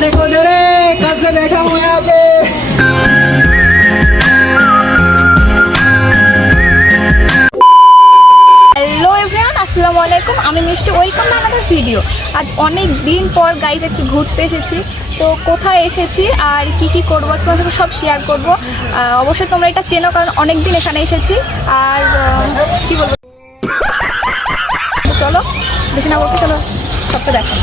देखो दे रे कब से बैठा हूँ यहाँ पे। হ্যালো এভরিওয়ান, আসসালামু আলাইকুম। আমি মিষ্টি, ওয়েলকাম টু আনাদার ভিডিও। আজ অনেক দিন পর গাইজ একটু ঘুরতে এসেছি। তো কোথায় এসেছি আর কি কি করবো তোমার সাথে সব শেয়ার করবো। অবশ্যই তোমরা এটা চেনো, কারণ অনেক দিন এখানে এসেছি। আর কি বলবো, চলো বেশি না বলতে, চলো সবটা দেখো।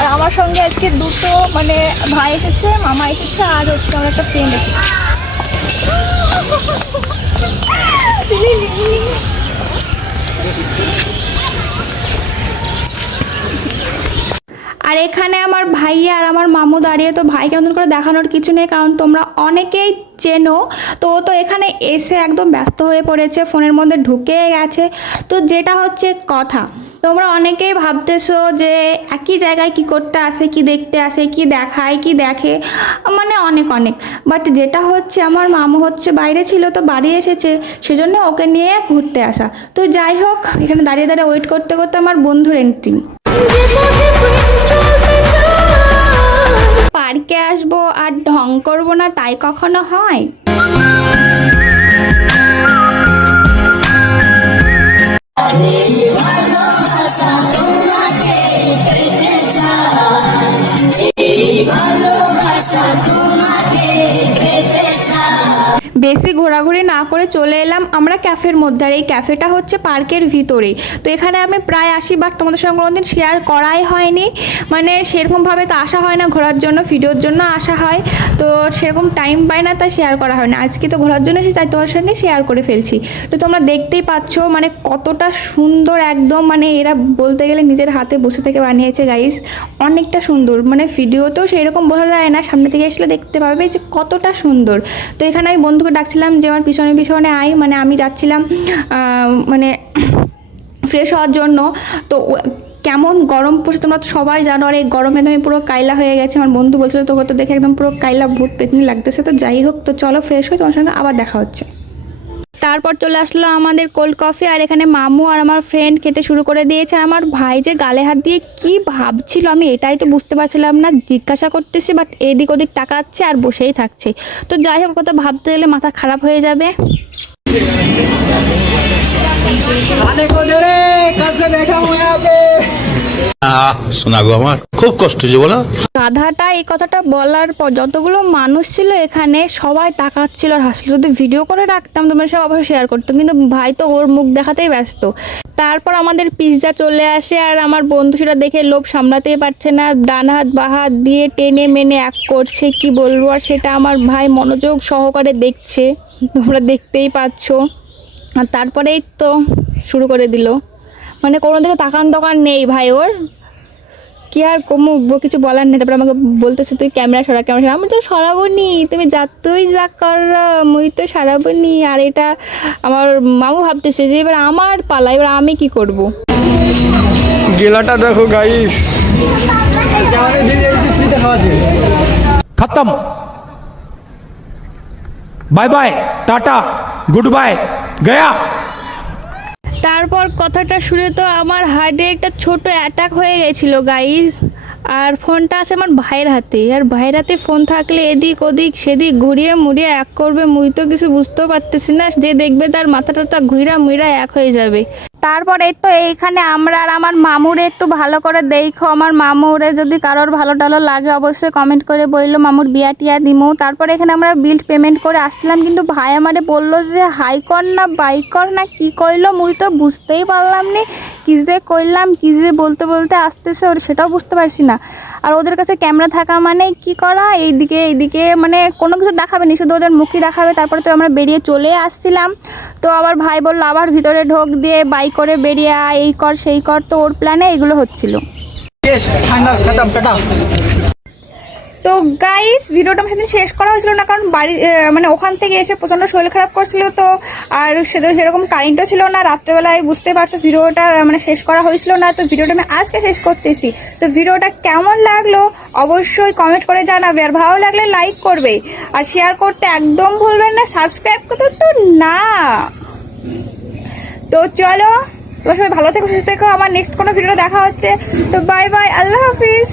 আর আমার সঙ্গে আজকে দুটো ভাই এসেছে, মামা এসেছে, আর হচ্ছে আমার একটা ফ্রেন্ড এসেছে। আর এখানে আমার ভাইয়া আর আমার মামু দাঁড়িয়ে। তো ভাইকে নতুন করে দেখানোর কিছু নেই, কারণ তোমরা অনেকেই চেনো। তো এখানে এসে একদম ব্যস্ত হয়ে পড়েছে, ফোনের মধ্যে ঢুকে গেছে। তো যেটা হচ্ছে কথা, তোমরা অনেকেই ভাবতেছো যে একই জায়গায় কি করতে আসে, কি দেখতে আসে, কি দেখায়, কি দেখে, অনেক। বাট যেটা হচ্ছে, আমার মামু হচ্ছে বাইরে ছিল, তো বাড়ি এসেছে, সেজন্য ওকে নিয়ে ঘুরতে আসা। তো যাই হোক, এখানে দাঁড়িয়ে ওয়েট করতে করতে আমার বন্ধুর এন্ট্রি। পার্কে আসবো আর ঢং করবো না, তাই কখনো হয়? বেশি ঘোরাঘুরি না করে চলে এলাম আমরা ক্যাফের মধ্যে। আর এই ক্যাফেটা হচ্ছে পার্কের ভিতরেই। তো এখানে আমি প্রায় আসি, বাট তোমাদের সঙ্গে কোনোদিন শেয়ার করাই হয়নি। সেরকমভাবে তো আসা হয় না ঘোরার জন্য, ভিডিওর জন্য আসা হয়। তো সেরকম টাইম পাই না, তাই শেয়ার করা হয় না। আজকে তো ঘোরার জন্য এসেছি, তাই তোমার সঙ্গে শেয়ার করে ফেলছি। তো তোমরা দেখতেই পাচ্ছ কতটা সুন্দর একদম। এরা বলতে গেলে নিজের হাতে বসে থেকে বানিয়েছে গাইস। অনেকটা সুন্দর, ভিডিওতেও সেই রকম বোঝা যায় না, সামনে থেকে আসলে দেখতে পাবে যে কতটা সুন্দর। তো এখানে আমি বন্ধুকে ডাকছিলাম যে আমার পিছনে আয়, আমি যাচ্ছিলাম ফ্রেশ হওয়ার জন্য। তো কেমন গরম পড়ছে তোমরা তো সবাই জানো, আর এই গরমে আমি পুরো কাইলা হয়ে গেছে। আমার বন্ধু বলছিল তোকে তো দেখে একদম পুরো কাইলা ভূত পেতনি লাগতেছে। তো যাই হোক, তো চলো ফ্রেশ হয়ে তোমার সঙ্গে আবার দেখা হচ্ছে। তারপর চলে আসলো আমাদের কোল্ড কফি। আর এখানে মামু আর আমার ফ্রেন্ড খেতে শুরু করে দিয়েছে। আমার ভাই যে গালে হাত দিয়ে কি ভাবছিল, আমি এটাই তো বুঝতে পারছিলাম না। জিজ্ঞাসা করতেছি, বাট এদিক ওদিক তাকাচ্ছে আর বসেই থাকছে। তো যাই হোক, কথা ভাবতে গেলে মাথা খারাপ হয়ে যাবে। শোনা গো, আমার খুব কষ্ট যে বলো। গাধাটা এই কথাটা বলার পর যতগুলো মানুষ ছিল এখানে, সবাই তাকাচ্ছিল আর হাসছিল। যদি ভিডিও করে রাখতাম তোমার সাথে অবশ্যই শেয়ার করতাম, কিন্তু ভাই তো ওর মুখ দেখাতেই ব্যস্ত। তারপর আমাদের পিৎজা চলে আসে, আর আমার বন্ধু সেটা দেখে লোভ সামলাতেই পারছে না, ডান হাত বা হাত দিয়ে টেনে মেনে এক করছে, কি বলবো। আর সেটা আমার ভাই মনোযোগ সহকারে দেখছে, তোমরা দেখতেই পাচ্ছ। আর তারপরেই তো শুরু করে দিল, কোনো দিকে তাকান দোকান নেই ভাই ওর। কি আর কমু, কিছু বলার নেই। তারপরে আমাকে বলতেছে তুই ক্যামেরা সরা। আমি তো সরাবো নি, তুমি তুই যা কর মুই তো সরাবো নি। আর এটা আমার মামু ভাবতেছে যে এবার আমার পালা, এবার আমি কি করব। গেলাটা দেখো গাইস, खत्म bye bye tata good bye गया। তারপর কথাটা শুনে তো আমার হার্টে একটা ছোট অ্যাটাক হয়ে গেছিল গাইস। আর ফোনটা আছে আমার ভাইয়ের হাতে, আর ভাইয়ের হাতে ফোন থাকলে এদিক ওদিক সেদিক ঘুরিয়ে মুড়িয়ে এক করবে, মুই তো কিছু বুঝতেও পারতেছি না। যে দেখবে তার মাথাটা ঘুরা মুইরা এক হয়ে যাবে। তারপরে তো এইখানে আমরা আর আমার মামুরে একটু ভালো করে দেখো। আমার মামুরে যদি কারোর ভালো টালো লাগে অবশ্যই কমেন্ট করে বললো, মামুর বিয়া টিয়া দিমু। তারপরে এখানে আমরা বিল পেমেন্ট করে আসছিলাম, কিন্তু ভাই আমারে বললো যে হাই কর না বাই কর না কি করলো, মুই তো বুঝতেই পারলাম না কি যে করলাম, কি যে বলতে বলতে আসতেছে ওর, সেটাও বুঝতে পারছি না। আর ওদের কাছে ক্যামেরা থাকা কি করা, এইদিকে কোনো কিছু দেখাবে না, শুধু ওদের মুখই দেখাবে। তারপরে তো আমরা বেরিয়ে চলে আসছিলাম। তো আবার ভাই বললো আবার ভিতরে ঢোক দিয়ে বাই করে বেরিয়ে এই কর সেই কর। তো ওর প্ল্যানে এগুলো হচ্ছিল। তো গাইস, ভিডিওটা আমার সাথে শেষ করা হয়েছিল না, কারণ বাড়ি ওখান থেকে এসে প্রচণ্ড শরীর খারাপ করছিল। তো আর সেরকম কারেন্টও ছিল না রাত্রেবেলায়, বুঝতে পারছো ভিডিওটা শেষ করা হয়েছিল না। তো ভিডিওটা আমি আজকে শেষ করতেছি। তো ভিডিওটা কেমন লাগলো অবশ্যই কমেন্ট করে জানাবে, আর ভালো লাগলে লাইক করবে, আর শেয়ার করতে একদম ভুলবেন না, সাবস্ক্রাইব করতে তো না। তো চলো তোমরা সবাই ভালো থেকো, সুস্থ থেকো। আমার নেক্সট কোনো ভিডিও দেখা হচ্ছে। তো বাই বাই, আল্লাহ হাফিজ।